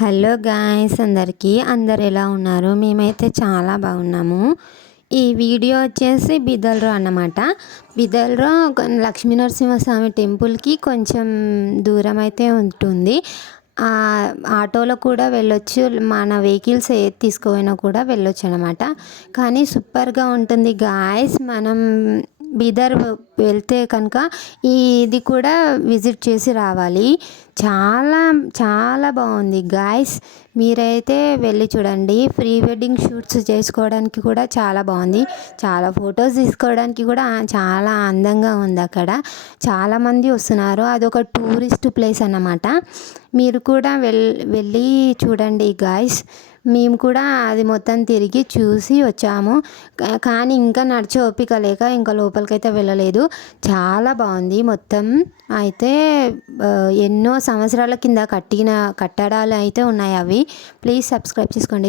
Hello guys అందరికీ. అందరు ఎలా ఉన్నారు? మేమైతే చాలా బాగున్నాము. ఈ వీడియో వచ్చేసి బిదల్రో అన్నమాట. బిదల్రో లక్ష్మీనరసింహస్వామి టెంపుల్కి కొంచెం దూరం అయితే ఉంటుంది ఆటోలో కూడా వెళ్ళొచ్చు. మన వెహికల్స్ ఏది తీసుకుపోయినా కూడా వెళ్ళొచ్చు అనమాట కానీ సూపర్గా ఉంటుంది గాయస్. మనం బీదర్ వెళ్తే కనుక ఇది కూడా విజిట్ చేసి రావాలి. చాలా చాలా బాగుంది. గాయస్ మీరైతే వెళ్ళి చూడండి. ప్రీ వెడ్డింగ్ షూట్స్ చేసుకోవడానికి కూడా చాలా బాగుంది. చాలా ఫొటోస్ తీసుకోవడానికి కూడా చాలా అందంగా ఉంది అక్కడ. చాలామంది వస్తున్నారు. అదొక టూరిస్ట్ ప్లేస్ అన్నమాట. మీరు కూడా వెళ్ వెళ్ళి చూడండి గాయస్. మేము కూడా అది మొత్తం తిరిగి చూసి వచ్చాము. కానీ ఇంకా నడిచే ఓపిక లేక ఇంకా లోపలికైతే వెళ్ళలేదు. చాలా బాగుంది. మొత్తం అయితే ఎన్నో సంవత్సరాల కింద కట్టిన కట్టడాలు అయితే ఉన్నాయి అవి. ప్లీజ్ సబ్స్క్రైబ్ చేసుకోండి.